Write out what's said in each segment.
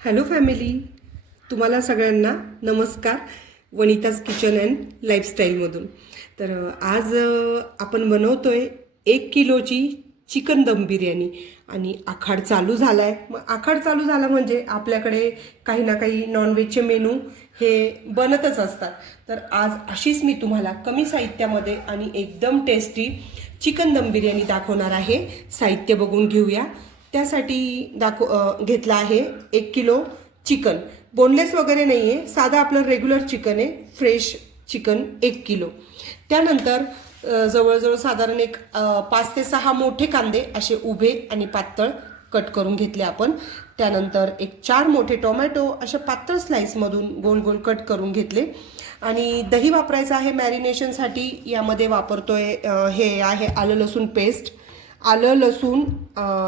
Hello family तुम्हाला सगळ्यांना नमस्कार वनिताज किचन अँड लाईफस्टाईलमधून. तर आज आपण बनवतो आहे एक किलोची चिकन दम बिर्याणी आणि आखाड चालू झाला आहे मग आखाड चालू झाला म्हणजे आपल्याकडे काही ना काही नॉनव्हेजचे मेनू हे बनतच असतात. तर आज अशीच मी तुम्हाला कमी साहित्यामध्ये आणि एकदम टेस्टी चिकन दम बिर्याणी दाखवणार आहे. साहित्य बघून घेऊया. त्यासाठी दाखव घेतला आहे एक किलो चिकन. बोनलेस वगैरे नाही आहे साधं आपलं रेग्युलर चिकन आहे फ्रेश चिकन एक किलो. त्यानंतर जवळजवळ साधारण एक पाच ते सहा मोठे कांदे असे उभे आणि पातळ कट करून घेतले आपण. त्यानंतर एक चार मोठे टोमॅटो अशा पातळ स्लाईसमधून गोल गोल कट करून घेतले. आणि दही वापरायचं आहे मॅरिनेशनसाठी यामध्ये वापरतोय आहे हे आहे आलं लसूण पेस्ट आलं लसूण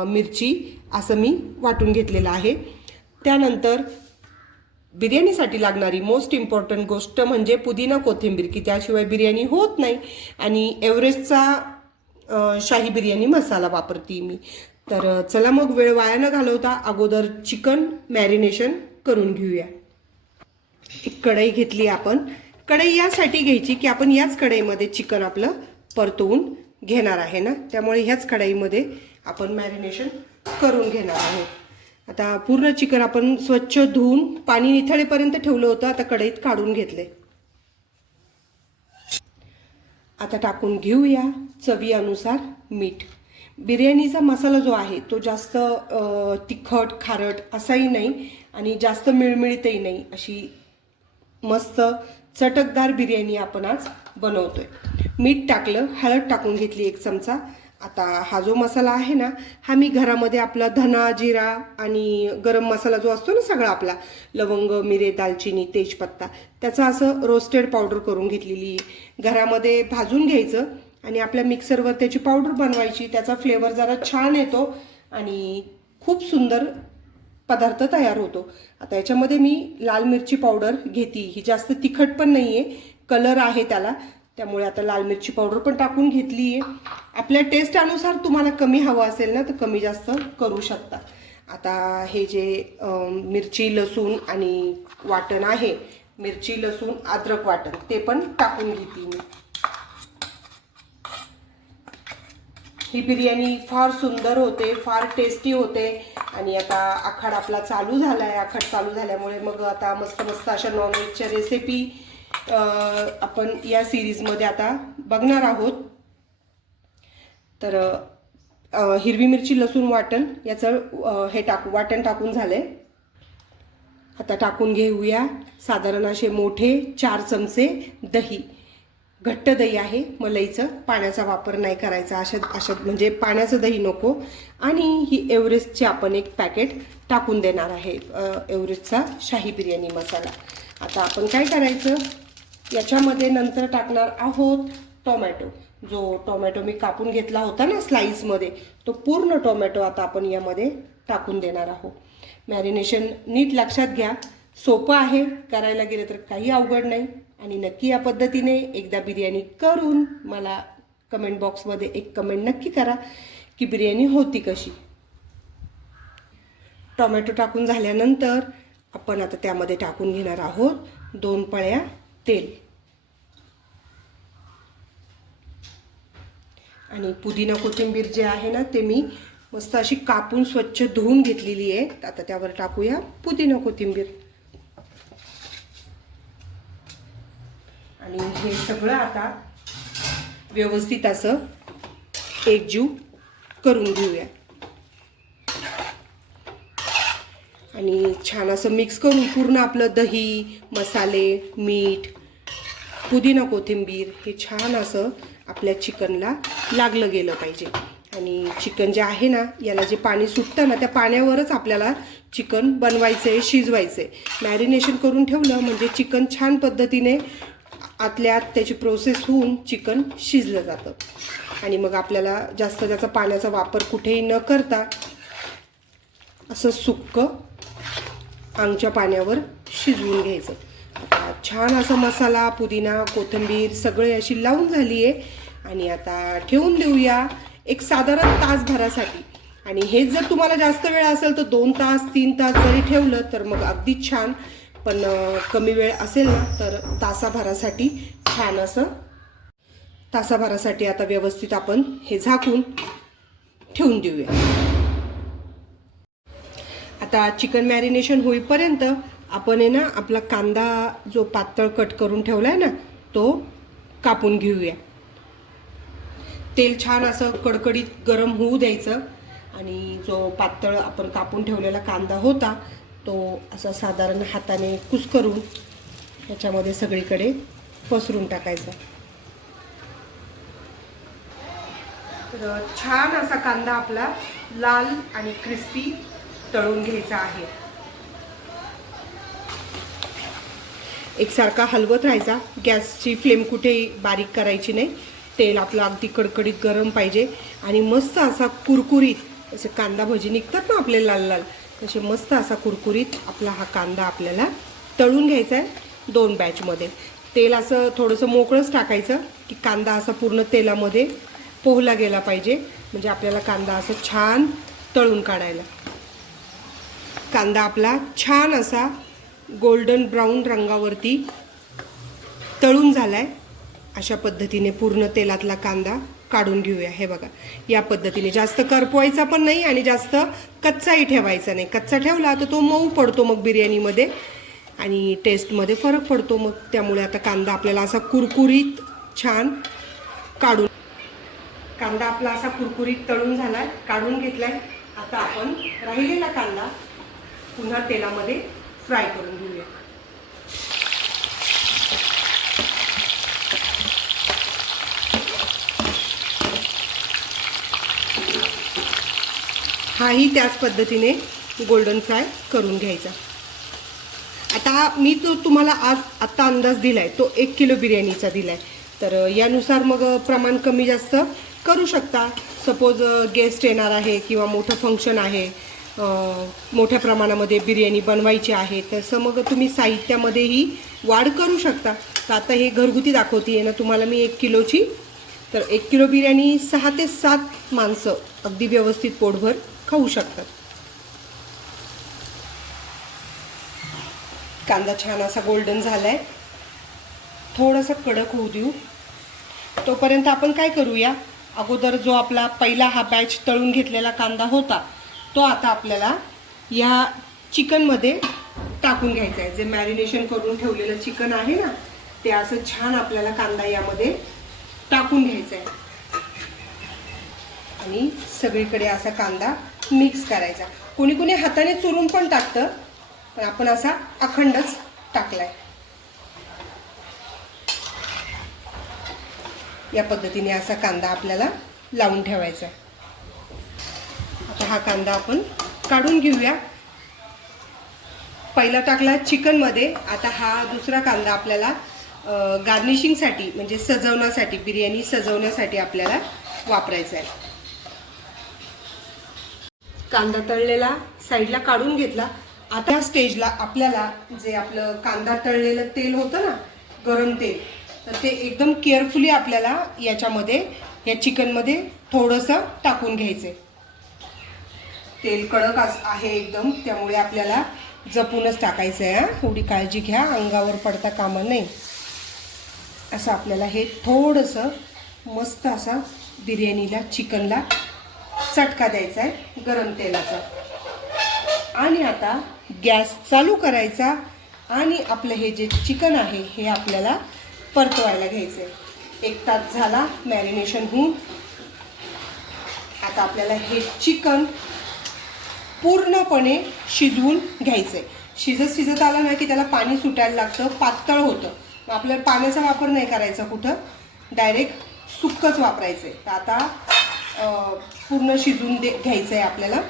मिरची असं मी वाटून घेतलेलं आहे. त्यानंतर बिर्याणीसाठी लागणारी मोस्ट इम्पॉर्टंट गोष्ट म्हणजे पुदिना कोथिंबीर की त्याशिवाय बिर्याणी होत नाही. आणि एव्हरेस्टचा शाही बिर्याणी मसाला वापरते मी. तर चला मग वेळ वाया न घालवता अगोदर चिकन मॅरिनेशन करून घेऊया. एक कढई घेतली आपण. कढई यासाठी घ्यायची की आपण याच कढईमध्ये चिकन आपलं परतवून घेणार आहे ना? त्यामुळे ह्याच कढईमध्ये आपण मॅरिनेशन करून घेणार आहोत. आता पूर्ण चिकन आपण स्वच्छ धुवून पाणी निथळेपर्यंत ठेवलं होतं आता कढईत काढून घेतले. आता टाकून घेऊया चवीनुसार मीठ. बिर्याणीचा मसाला जो आहे तो जास्त तिखट खारट असाही नाही आणि जास्त मिळमिळतही नाही. अशी मस्त चटकदार बिर्याणी आपण आज बनवतोय. मीठ टाकलं हळद टाकून घेतली एक चमचा. आता हा जो मसाला आहे ना हा मी घरामध्ये आपला धना जिरा आणि गरम मसाला जो असतो ना सगळा आपला लवंग मिरे दालचिनी तेजपत्ता त्याचा असं रोस्टेड पावडर करून घेतलेली. घरामध्ये भाजून घ्यायचं आणि आपल्या मिक्सरवर त्याची पावडर बनवायची. त्याचा फ्लेवर जरा छान येतो आणि खूप सुंदर पदार्थ तयार होतो. आता याच्यामध्ये मी लाल मिरची पावडर घेते. ही जास्त तिखट पण नाही आहे कलर आहे त्याला. त्यामुळे आता लाल मिरची पावडर पण टाकून घेतली आहे. आपल्या टेस्टानुसार तुम्हाला कमी हवं असेल ना तर कमी जास्त करू शकता. आता हे जे मिरची लसूण आणि वाटण आहे मिरची लसूण अद्रक वाटण ते पण टाकून घेते मी. ही बिर्याणी फार सुंदर होते फार टेस्टी होते. आणि आता आखाड आपला चालू झाला आहे आखाड चालू झाल्यामुळे मग आता मस्त मस्त अशा नॉनव्हेजच्या रेसिपी आपण या सिरीजमध्ये आता बघणार आहोत. तर हिरवी मिरची लसूण वाटण याचं हे टाकू वाटण टाकून झालं आहे आता टाकून घेऊया. साधारण असे मोठे चार चमचे दही. घट्ट दही आहे मलईचं. पाण्याचा वापर नाही करायचा. अशा अशा म्हणजे पाण्याचं दही नको. आणि ही एव्हरेस्टची आपण एक पॅकेट टाकून देणार आहे एव्हरेस्टचा शाही बिर्याणी मसाला. आता आपण काय करायचं? याच्यामध्ये नंतर टाकणार आहोत टोमॅटो. जो टोमॅटो मी कापून घेतला होता ना स्लाईसमध्ये तो पूर्ण टोमॅटो आता आपण यामध्ये टाकून देणार आहोत. मॅरिनेशन नीट लक्षात घ्या. सोपं आहे. करायला गेलं तर काही अवघड नाही. आणि नक्की या पद्धतीने एकदा बिर्याणी करून मला कमेंट बॉक्समध्ये एक कमेंट नक्की करा की बिर्याणी होती कशी. टोमॅटो टाकून झाल्यानंतर आपण आता त्यामध्ये टाकून घेणार आहोत दोन पळ्या तेल. आणि पुदिना कोथिंबीर जे आहे ना ते मी मस्त अशी कापून स्वच्छ धुवून घेतलेली आहे. आता त्यावर टाकूया पुदिना कोथिंबीर. आणि हे सगळं आता व्यवस्थित असं एकजीव करून घेऊया. आणि छान असं मिक्स करून पूर्ण आपलं दही मसाले मीठ पुदिना कोथिंबीर हे छान असं आपल्या चिकनला लागलं गेलं पाहिजे. आणि चिकन जे आहे ना याला जे पाणी सुटतं ना त्या पाण्यावरच आपल्याला चिकन बनवायचं आहे शिजवायचं आहे मॅरिनेशन करून ठेवलं म्हणजे चिकन छान पद्धतीने आतल्या आत त्याची प्रोसेस होऊन चिकन शिजलं जातं. आणि मग आपल्याला जास्त त्याचा पाण्याचा वापर कुठेही न करता असं सुक्कं आंगच्या पाण्यावर शिजवून घ्यायचं. आता छान असा मसाला पुदिना कोथिंबीर सगळे अशी लावून झाली आहे आणि आता ठेवून देऊया एक साधारण तासभरासाठी. आणि हेच जर तुम्हाला जास्त वेळ असेल तर दोन तास तीन तास जरी ठेवलं तर मग अगदीच छान पण कमी वेळ असेल ना तर तासाभरासाठी छान असं तासाभरासाठी आता व्यवस्थित आपण हे झाकून ठेवून देऊया. आता चिकन मॅरिनेशन होईपर्यंत आपण आहे ना आपला कांदा जो पातळ कट करून ठेवला आहे ना तो कापून घेऊया. तेल छान असं कडकडीत गरम होऊ द्यायचं. आणि जो पातळ आपण कापून ठेवलेला कांदा होता तो असा साधारण हाताने कुस्करून ह्याच्यामध्ये सगळीकडे पसरून टाकायचा. तर छान असा कांदा आपला लाल आणि क्रिस्पी तळून घ्यायचा आहे. एकसारखा हलवत राहायचा. गॅसची फ्लेम कुठेही बारीक करायची नाही. तेल आपलं अगदी कडकडीत गरम पाहिजे. आणि मस्त असा कुरकुरीत असे कांदा भजी निघतात ना आपले लाल लाल. असे मस्त असा कुरकुरीत आपला हा कांदा आपल्याला तळून घ्यायचा आहे दोन बॅचमध्ये तेल असं थोडंसं मोकळंच टाकायचं की कांदा असा पूर्ण तेलामध्ये पोहला गेला पाहिजे. म्हणजे आपल्याला कांदा असं छान तळून काढायला. कांदा आपला छान असा गोल्डन ब्राऊन रंगावरती तळून झाला आहे अशा पद्धतीने पूर्ण तेलातला कांदा काढून घेऊया. हे बघा या पद्धतीने. जास्त करपवायचा पण नाही आणि जास्त कच्चाही ठेवायचा नाही. कच्चा ठेवला तर तो मऊ पडतो मग बिर्याणीमध्ये आणि टेस्टमध्ये फरक पडतो मग. त्यामुळे आता कांदा आपल्याला असा कुरकुरीत छान काढून कांदा आपला असा कुरकुरीत तळून झाला काढून घेतलाय. आता आपण राहिलेला कांदा पुन्हा तेलामध्ये फ्राय करून घेऊया. हाही त्याच पद्धतीने गोल्डन फ्राय करून घ्यायचा. आता मी तो तुम्हाला आज आत्ता अंदाज दिला आहे तो एक किलो बिर्याणीचा दिला आहे तर यानुसार मग प्रमाण कमी जास्त करू शकता. सपोज गेस्ट येणार आहे किंवा मोठं फंक्शन आहे मोठ्या प्रमाणामध्ये बिर्याणी बनवायची आहे तसं मग तुम्ही साहित्यामध्येही वाढ करू शकता. तर आता हे घरगुती दाखवते आहे ना तुम्हाला मी एक किलोची तर एक किलो बिर्याणी सहा ते सात माणसं अगदी व्यवस्थित पोटभर खाऊ शकतात. कांदा छान असा गोल्डन झालाय. थोडासा कडक होऊ देऊ. तोपर्यंत आपण काय करूया? अगोदर जो आपला पहिला हा बॅच तळून घेतलेला कांदा होता तो आता आपल्याला या चिकनमध्ये टाकून घ्यायचा आहे जे मॅरिनेशन करून ठेवलेलं चिकन आहे ना ते असं छान आपल्याला कांदा यामध्ये टाकून घ्यायचा आहे आणि सगळीकडे असा कांदा मिक्स करायचा. कोणी कोणी हाताने चुरून पण टाकतं पण आपण असा अखंडच टाकलाय. या पद्धतीने असा कांदा आपल्याला लावून ठेवायचा. आहे आता हा कांदा आपण काढून घेऊया. पहिला टाकला चिकनमध्ये आता हा दुसरा कांदा आपल्याला गार्निशिंगसाठी म्हणजे सजवण्यासाठी बिर्याणी सजवण्यासाठी आपल्याला वापरायचा आहे. कांदा तळलेला साईडला काढून घेतला. आता या स्टेजला आपल्याला जे आपलं कांदा तळलेलं तेल होतं ना गरम तेल तर ते एकदम केअरफुली आपल्याला याच्यामध्ये या चिकनमध्ये थोडंसं टाकून घ्यायचं तेल कडक अस- आहे एकदम त्यामुळे आपल्याला जपूनच टाकायचं आहे एवढी काळजी घ्या अंगावर पडता कामा नाही असं आपल्याला हे थोडंसं मस्त असा बिर्याणीला चिकनला चटका द्यायचा आहे गरम तेलाचा. आणि आता गॅस चालू करायचा आणि आपलं हे जे चिकन आहे हे आपल्याला परतवायला घ्यायचं आहे एक तास झाला मॅरिनेशन होऊन. आता आपल्याला हे चिकन पूर्णपणे शिजवून घ्यायचं आहे शिजत शिजत आलं ना की त्याला पाणी सुटायला लागतं पातळ होतं. मग आपल्याला पाण्याचा वापर नाही करायचा कुठं. डायरेक्ट सुक्कच वापरायचं आहे तर आता पूर्ण शिजवून दे घ्यायचं आहे आपल्याला.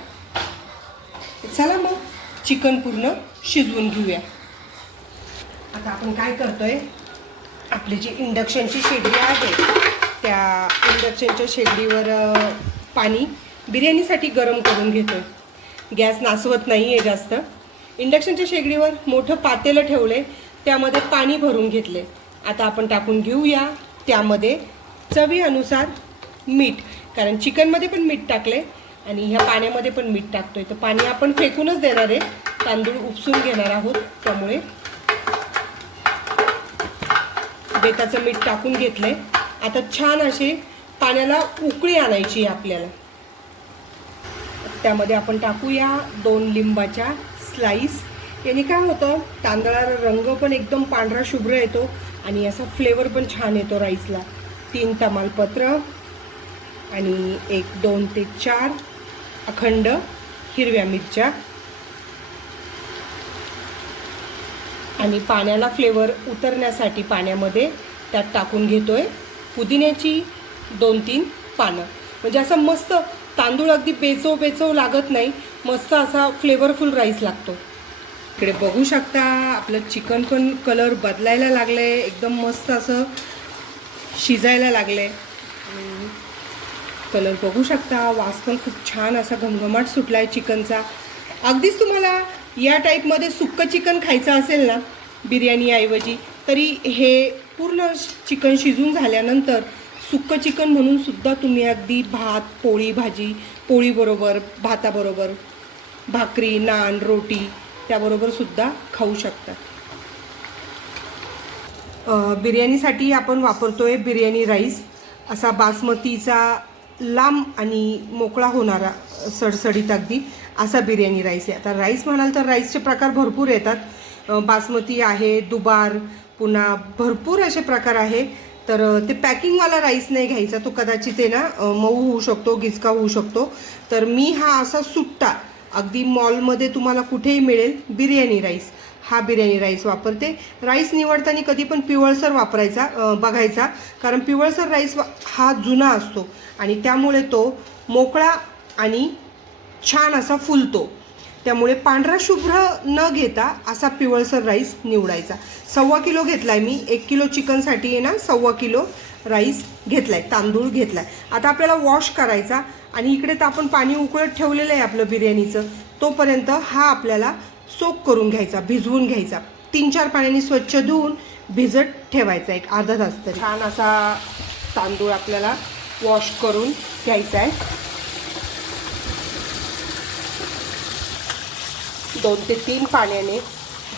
चला मग चिकन पूर्ण शिजवून घेऊया. आता आपण काय करतोय आपली जी इंडक्शनची शेगडी आहे त्या इंडक्शनच्या शेगडीवर पाणी बिर्याणीसाठी गरम करून घेतो गॅस नासवत नाही आहे जास्त इंडक्शनच्या शेगडीवर मोठं पातेलं ठेवले त्यामध्ये पाणी भरून घेतले आता आपण टाकून घेऊया त्यामध्ये चवीनुसार मीठ. कारण चिकनमध्ये पण मीठ टाकले आणि ह्या पाण्यामध्ये पण मीठ टाकतो आहे तर पाणी आपण फेकूनच देणार आहे. तांदूळ उपसून घेणार आहोत. त्यामुळे बेताचं मीठ टाकून घेतलंय. आता छान असे पाण्याला उकळी आणायची आहे आपल्याला. त्यामध्ये आपण टाकूया दोन लिंबाच्या स्लाईस याने काय होतं तांदळाला रंग पण एकदम पांढरा शुभ्र येतो आणि असा फ्लेवर पण छान येतो राईसला. तीन तमालपत्र आणि एक दोन ते चार अखंड हिरव्या मिरच्या. आणि पाण्याला फ्लेवर उतरण्यासाठी पाण्यामध्ये त्यात टाकून घेतो आहे पुदिन्याची दोन तीन पानं. म्हणजे असं मस्त तांदूळ अगदी बेचव बेचव लागत नाही मस्त असा फ्लेवरफुल राईस लागतो. इकडे बघू शकता आपलं चिकन पण कलर बदलायला लागलंय एकदम मस्त असं शिजायला लागलंय. कलर बघू शकता. वास पण खूप छान असा घमघमाट सुटला आहे चिकनचा. अगदीच तुम्हाला या टाईपमध्ये सुक्कं चिकन खायचं असेल ना बिर्याणीऐवजी तरी हे पूर्ण चिकन शिजून झाल्यानंतर सुक्कं चिकन म्हणूनसुद्धा तुम्ही अगदी भात पोळी भाजी पोळीबरोबर भाताबरोबर भाकरी नान रोटी त्याबरोबरसुद्धा खाऊ शकता. बिर्याणीसाठी आपण वापरतो आहे बिर्याणी राईस. असा बासमतीचा लांब आणि मोकळा होणारा सडसडीत अगदी असा बिर्याणी राईस आहे. आता राईस म्हणाल तर राईसचे प्रकार भरपूर येतात. बासमती आहे दुबार पुन्हा भरपूर असे प्रकार आहे. तर ते पॅकिंगवाला राईस नाही घ्यायचा तो कदाचित आहे ना मऊ होऊ शकतो गिचका होऊ शकतो. तर मी हा असा सुट्टा अगदी मॉलमध्ये तुम्हाला कुठेही मिळेल बिर्याणी राईस हा बिर्याणी राईस वापरते. राईस निवडताना कधी पण पिवळसर वापरायचा बघायचा. कारण पिवळसर राईस हा जुना असतो. आणि त्यामुळे तो मोकळा आणि छान असा फुलतो. त्यामुळे पांढरा शुभ्र न घेता असा पिवळसर राईस निवडायचा. सव्वा किलो घेतलाय मी. एक किलो चिकनसाठी आहे ना सव्वा किलो राईस घेतलाय तांदूळ घेतलाय. आता आपल्याला वॉश करायचा आणि इकडे तर आपण पाणी उकळत ठेवलेलं आहे आपलं बिर्याणीचं. तोपर्यंत हा आपल्याला सोक करून घ्यायचा भिजवून घ्यायचा. तीन चार पाण्याने स्वच्छ धुवून भिजत ठेवायचा एक अर्धा तास तरी. छान असा तांदूळ आपल्याला वॉश करून घ्यायचा आहे. दोन ते तीन पाण्याने.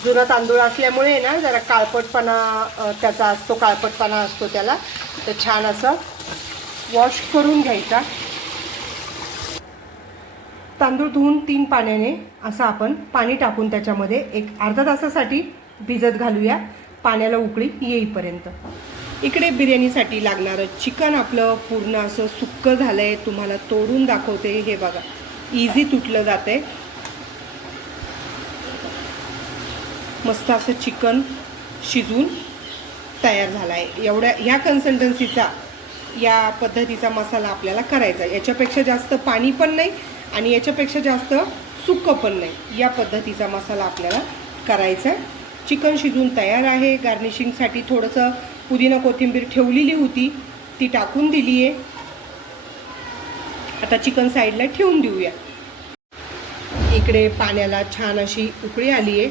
जुना तांदूळ असल्यामुळे ना जरा काळपटपणा त्याचा असतो काळपटपणा असतो त्याला. तर छान असं वॉश करून घ्यायचा. तांदूळ धुवून तीन पाण्याने असं आपण पाणी टाकून त्याच्यामध्ये एक अर्धा तासासाठी भिजत घालूया. पाण्याला उकळी येईपर्यंत. इकडे बिर्याणीसाठी लागणारं चिकन आपलं पूर्ण असं सुक्क झालंय तुम्हाला तोडून दाखवते हे बघा. इझी तुटलं जाते. मस्त असं चिकन शिजून तयार झाला आहे एवढ्या ह्या कन्सल्टन्सीचा या पद्धतीचा मसाला आपल्याला करायचा आहे. याच्यापेक्षा जास्त पाणी पण नाही आणि याच्यापेक्षा जास्त सुक्क पण नाही. या पद्धतीचा मसाला आपल्याला करायचा आहे. चिकन शिजून तयार आहे. गार्निशिंगसाठी थोडंसं पुदिना कोथिंबीर ठेवलेली होती. ती टाकून दिली आहे आता चिकन साईडला ठेवून देऊया. इकडे पाण्याला छान अशी उकळी आली आहे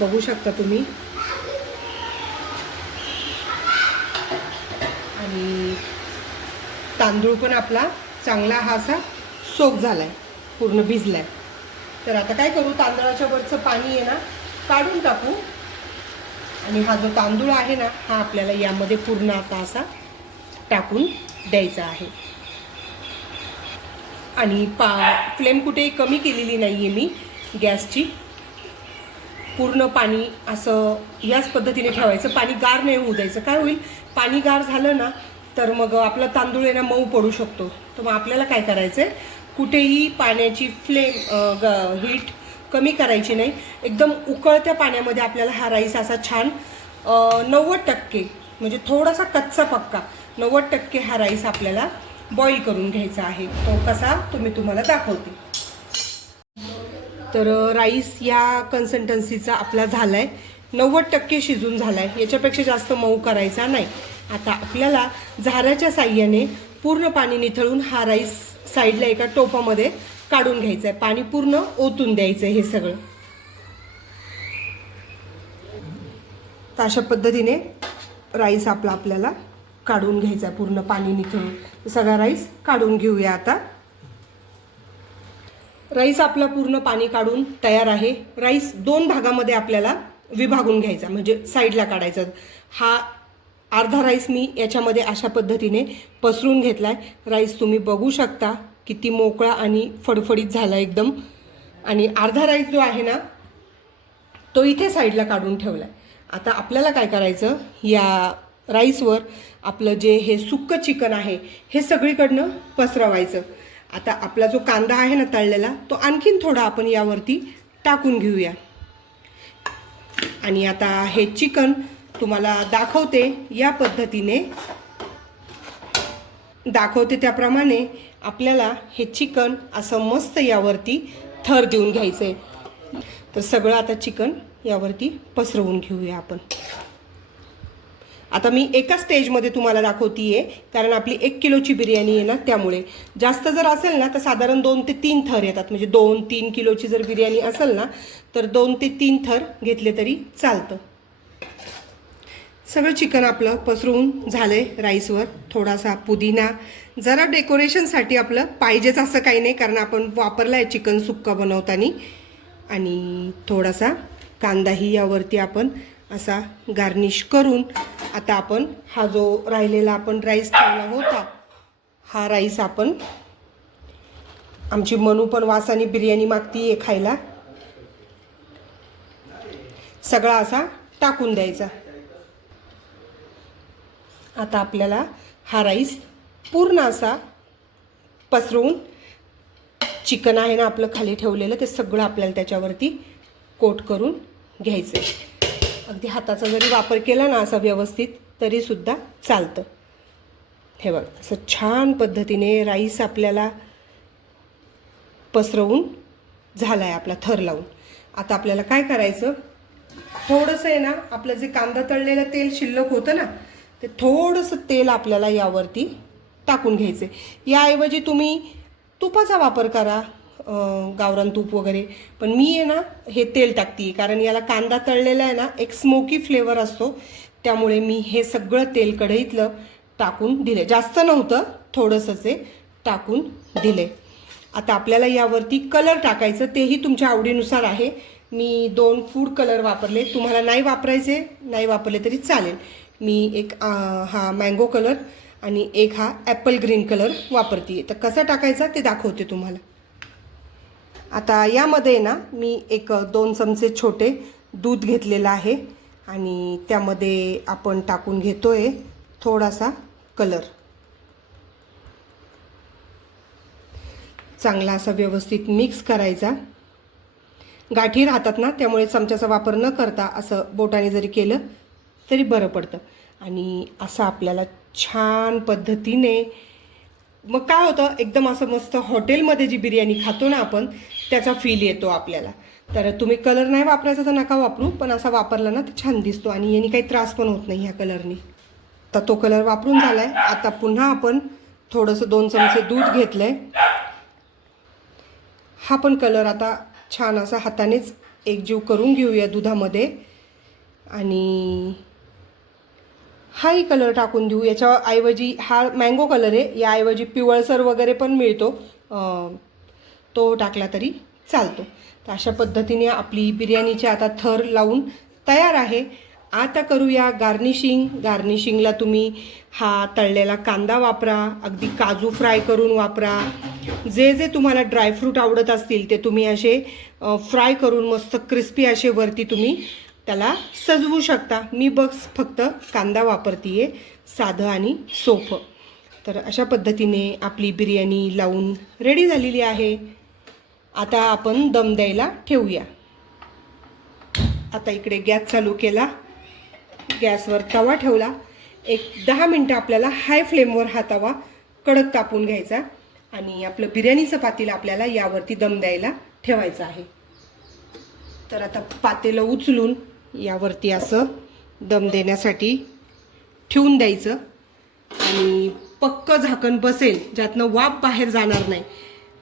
बघू शकता तुम्ही. आणि तांदूळ पण आपला चांगला हा असा सोक आहे पूर्ण भिजला आहे तर आता काय करू? तांदळाच्या वरचं पाणी आहे ना काढून टाकू. आणि हा जो तांदूळ आहे ना हा आपल्याला यामध्ये पूर्ण आता असा टाकून द्यायचा आहे. आणि पा फ्लेम कुठे कमी केलेली नाही आहे मी गॅसची. पूर्ण पाणी असं याच पद्धतीने ठेवायचं. पाणी गार नाही होऊ द्यायचं. काय होईल? पाणी गार झालं ना तर मग आपला तांदूळ आहे ना मऊ पडू शकतो. तर मग आपल्याला काय करायचं आहे कुठेही पाण्याची फ्लेम ग हीट कमी करायची नाही. एकदम उकळत्या पाण्यामध्ये आपल्याला हा राईस असा छान नव्वद टक्के म्हणजे थोडासा कच्चा पक्का नव्वद टक्के हा राईस आपल्याला बॉईल करून घ्यायचा आहे. तो कसा तुम्ही तुम्हाला दाखवते. तर राईस या कन्सल्टन्सीचा आपला झाला आहे नव्वद टक्के शिजून झाला आहे याच्यापेक्षा जास्त मऊ करायचा नाही. आता आपल्याला झाऱ्याच्या साह्याने पूर्ण पाणी निथळून हा राईस साईडला एका टोपामध्ये काढून घ्यायचा आहे पाणी पूर्ण ओतून द्यायचं आहे हे सगळं. तर अशा पद्धतीने राईस आपला आपल्याला काढून घ्यायचा पूर्ण पाणी निथळून. सगळा राईस काढून घेऊया आता. राईस आपला पूर्ण पाणी काढून तयार आहे. राईस दोन भागामध्ये आपल्याला विभागून घ्यायचा म्हणजे साईडला काढायचा. हा अर्धा राईस मी याच्यामध्ये अशा पद्धतीने पसरून घेतला आहे राईस तुम्ही बघू शकता किती मोकळा आणि फडफडीत झाला एकदम. आणि अर्धा राईस जो आहे ना तो इथे साईडला काढून ठेवला आहे आता आपल्याला काय करायचं या राईसवर आपलं जे हे सुक्कं चिकन आहे हे सगळीकडनं पसरवायचं. आता आपला जो कांदा आहे ना तळलेला तो आणखीन थोडा आपण यावरती टाकून घेऊया. आणि आता हे चिकन तुम्हाला दाखवते या पद्धतीने. दाखवते त्याप्रमाणे आपल्याला हे चिकन असं मस्त यावरती थर देऊन घ्यायचं आहे तर सगळं आता चिकन यावरती पसरवून घेऊया आपण. आता मी एका स्टेजमध्ये तुम्हाला दाखवतीये कारण आपली एक किलोची बिर्याणी आहे ना त्यामुळे. जास्त जर असेल ना तर साधारण दोन ते तीन थर येतात. म्हणजे दोन तीन किलोची जर बिर्याणी असेल ना तर दोन ते तीन थर घेतले तरी चालतं. सगळं चिकन आपलं पसरवून झालंय राईसवर. थोडासा पुदिना. जरा डेकोरेशनसाठी आपलं पाहिजेच असं काही नाही कारण आपण वापरला आहे चिकन सुक्का बनवताना. आणि थोडासा कांदाही यावरती आपण असा गार्निश करून आता आपण हा जो राहिलेला आपण राईस ठेवला होता हा राईस आपण आमची मनू पण वासाने बिर्याणी मागती आहे खायला. सगळा असा टाकून द्यायचा. आता आपल्याला हा राईस पूर्ण असा पसरवून चिकन आहे ना आपलं खाली ठेवलेलं ते सगळं आपल्याला त्याच्यावरती कोट करून घ्यायचं अगदी हाताचा जरी वापर केला ना असा व्यवस्थित तरीसुद्धा चालतं. हे बघ असं छान पद्धतीने राईस आपल्याला पसरवून झाला आहे आपला थर लावून. आता आपल्याला काय करायचं? थोडंसं आहे ना आपलं जे कांदा तळलेलं तेल शिल्लक होतं ना ते थोडंसं तेल आपल्याला यावरती टाकून घ्यायचे याऐवजी तुम्ही तुपाचा वापर करा गावरान तूप वगैरे. पण मी आहे ना हे तेल टाकते कारण याला कांदा तळलेला आहे ना एक स्मोकी फ्लेवर असतो. त्यामुळे मी हे सगळं तेल कढईतलं टाकून दिले जास्त नव्हतं थोडंसंच ते टाकून दिले आता आपल्याला यावरती कलर टाकायचं तेही तुमच्या आवडीनुसार आहे. मी दोन फूड कलर वापरले. तुम्हाला नाही वापरायचे नाही वापरले तरी चालेल. मी एक हा मँगो कलर आणि एक हा ॲपल ग्रीन कलर वापरते तर कसा टाकायचा ते दाखवते तुम्हाला. आता यामध्ये ना मी एक दोन चमचे छोटे दूध घेतलेलं आहे आणि त्यामध्ये आपण टाकून घेतो आहे थोडासा कलर चांगला असा व्यवस्थित मिक्स करायचा. गाठी राहतात ना त्यामुळे चमच्याचा वापर न करता असं बोटाने जरी केलं तरी बरं पडतं. आणि असं आपल्याला छान पद्धतीने मग काय होतं एकदम असं मस्त हॉटेलमध्ये जी बिर्याणी खातो ना आपण त्याचा फील येतो आपल्याला. तर तुम्ही कलर नाही वापरायचा तर नका वापरू पण असा वापरला ना तर छान दिसतो आणि याने काही त्रास पण होत नाही ह्या कलरनी तर तो कलर वापरून झाला आहे आता पुन्हा आपण थोडंसं दोन चमचे दूध घेतलं आहे हा पण कलर आता छान असा हातानेच एकजीव करून घेऊया दुधामध्ये. आणि हाही कलर टाकून देऊ. याच्याऐवजी हा मँगो कलर आहे. याऐवजी पिवळसर वगैरे पण मिळतो. तो टाकला तरी चालतो. तर अशा पद्धतीने आपली बिर्याणीचे आता थर लावून तयार आहे. आता करूया गार्निशिंग गार्निशिंगला तुम्ही हा तळलेला कांदा वापरा. अगदी काजू फ्राय करून वापरा. जे जे तुम्हाला ड्रायफ्रूट आवडत असतील ते तुम्ही असे फ्राय करून मस्त क्रिस्पी असे वरती तुम्ही त्याला सजवू शकता. मी बस फक्त कांदा वापरतीये साधं आणि सोपं. तर अशा पद्धतीने आपली बिर्याणी लावून रेडी झालेली आहे. आता आपण दम द्यायला ठेवूया. आता इकडे गॅस चालू केला. गॅसवर तवा ठेवला. एक दहा मिनटं आपल्याला हाय फ्लेमवर हा तवा कडक तापून घ्यायचा आणि आपलं बिर्याणीचं पातेलं आपल्याला यावरती दम द्यायला ठेवायचं आहे. तर आता पातेलं उचलून यावरती असं दम देण्यासाठी ठेवून द्यायचं. आणि पक्क झाकण बसेल ज्यातनं वाफ बाहेर जाणार नाही.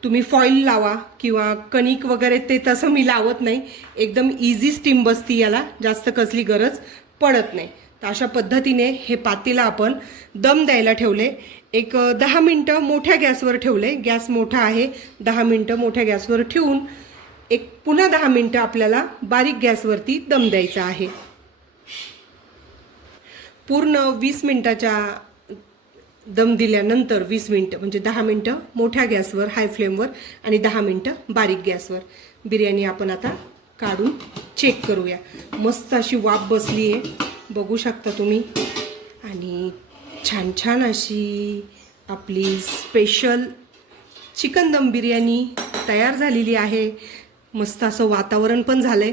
तुम्ही फॉईल लावा किंवा कणिक वगैरे ते तसं मी लावत नाही. एकदम इझी स्टीम बसती याला जास्त कसली गरज पडत नाही. तर अशा पद्धतीने हे पातेलं आपण दम द्यायला ठेवले. एक दहा मिनटं मोठ्या गॅसवर ठेवले. गॅस मोठा आहे. दहा मिनटं मोठ्या गॅसवर ठेवून एक पुन्हा दहा मिनटं आपल्याला बारीक गॅसवरती दम द्यायचा आहे. पूर्ण वीस मिनटाच्या दम दिल्यानंतर वीस मिनटं म्हणजे दहा मिनटं मोठ्या गॅसवर हाय फ्लेमवर आणि दहा मिनटं बारीक गॅसवर. बिर्याणी आपण आता काढून चेक करूया. मस्त अशी वाफ बसली आहे. बघू शकता तुम्ही. आणि छान छान अशी आपली स्पेशल चिकन दम बिर्याणी तयार झालेली आहे. मस्त असं वातावरण पण झालं आहे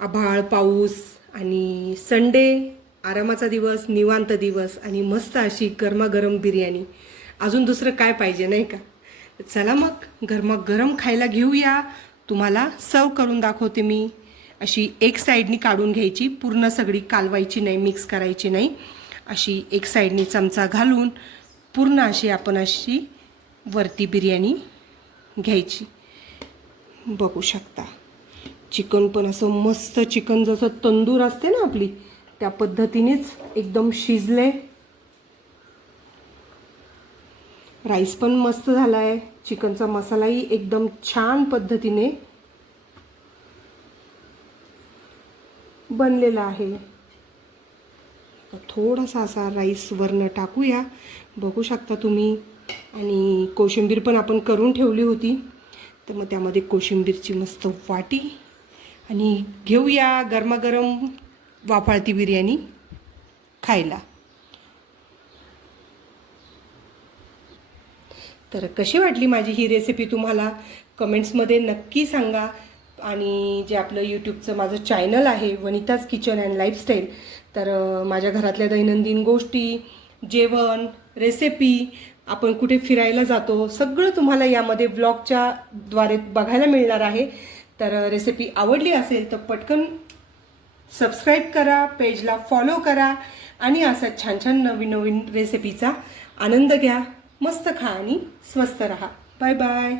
आभाळ पाऊस आणि संडे आरामाचा दिवस निवांत दिवस आणि मस्त अशी गरमागरम बिर्याणी. अजून दुसरं काय पाहिजे नाही का? चला मग गरमागरम खायला घेऊया. तुम्हाला सर्व करून दाखवते मी. अशी एक साईडनी काढून घ्यायची पूर्ण सगळी कालवायची नाही मिक्स करायची नाही. अशी एक साईडनी चमचा घालून पूर्ण अशी आपण अशी वरती बिर्याणी घ्यायची. बघू शकता. चिकन पण असं मस्त चिकन जसं तंदूर असते ना आपली त्या पद्धतीनेच एकदम शिजले. राईस पण मस्त झाला आहे चिकनचा मसालाही एकदम छान पद्धतीने बनलेला आहे. थोडासा असा राईस वरनं टाकूया. बघू शकता तुम्ही. आणि कोशिंबीर पण आपण करून ठेवली होती. तर मग त्यामध्ये कोशिंबीरची मस्त वाटी आणि घेऊया गरमागरम वाफाळती बिर्याणी खायला. तर कशी वाटली माझी ही रेसिपी तुम्हाला? कमेंट्समध्ये नक्की सांगा. आणि जे आपलं यूट्यूबचं माझं चॅनल आहे वनिताज किचन अँड लाईफस्टाईल तर माझ्या घरातल्या दैनंदिन गोष्टी जेवण रेसिपी आपण कुठे फिरायला जातो सगळं तुम्हाला यामध्ये ब्लॉगच्या द्वारे बघायला मिळणार आहे. तर रेसिपी आवडली असेल तर पटकन सबस्क्राईब करा पेजला फॉलो करा आणि असा छान छान नवीन नवीन रेसिपीचा आनंद घ्या. मस्त खा आणि स्वस्त रहा. Bye bye